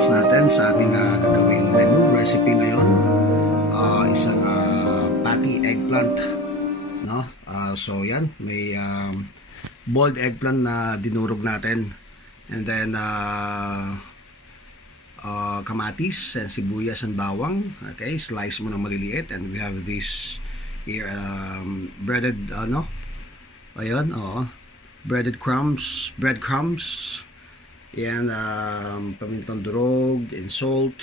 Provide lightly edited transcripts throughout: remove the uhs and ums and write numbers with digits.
ingredients natin sa ating gagawing menu recipe ngayon. Isang patty eggplant, no? So yan, may boiled eggplant na dinurog natin, and then kamatis and sibuyas and bawang. Okay, slice mo na maliliit, and we have this here breaded ayun, breadcrumbs. Yan, pamintang durog and salt,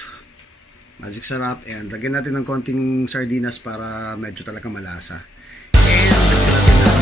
magic sarap, and lagyan natin ng konting sardinas para medyo talaga malasa. And lagyan natin ng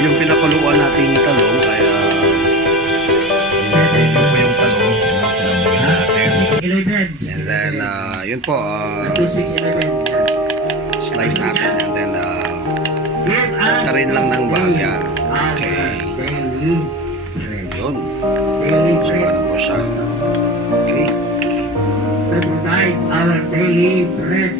yung pinakuluan nating talong, kaya yun po yung talong na pinabuhin natin. And then yun po, slice natin, and then tarin lang ng bagya. Okay, yun, so ano po siya. Okay, provide our daily bread.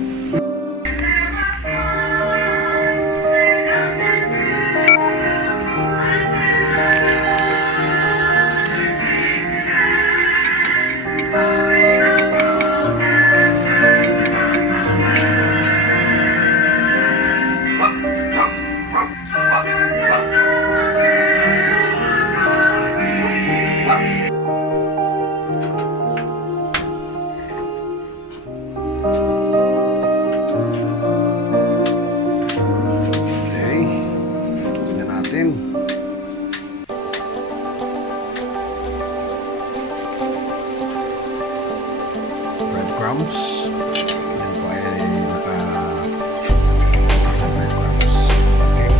breadcrumbs. Yan po ay sa breadcrumbs. Okay.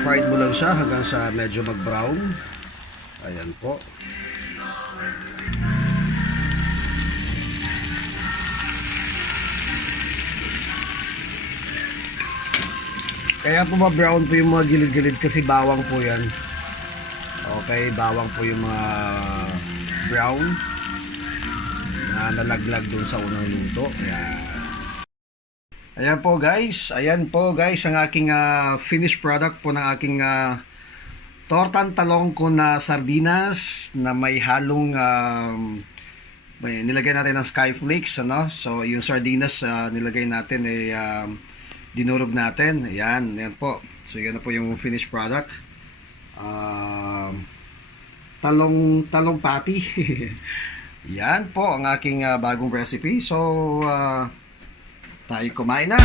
Fried mo lang siya hanggang sa medyo mag-brown. Ayan po. Kaya po ma-brown po yung mga gilid-gilid kasi bawang po yan. Okay, bawang po yung mga brown na nalaglag dun sa unang luto. Ayan. Ayan po guys ang aking finished product po ng aking tortang talong ko na sardinas na may halong nilagay natin ng sky flakes, ano? So yung sardinas nilagay natin ay dinurog natin. Ayan po. So yan na po yung finished product. Talong patty. Yan po ang aking bagong recipe. So tayo kumain na.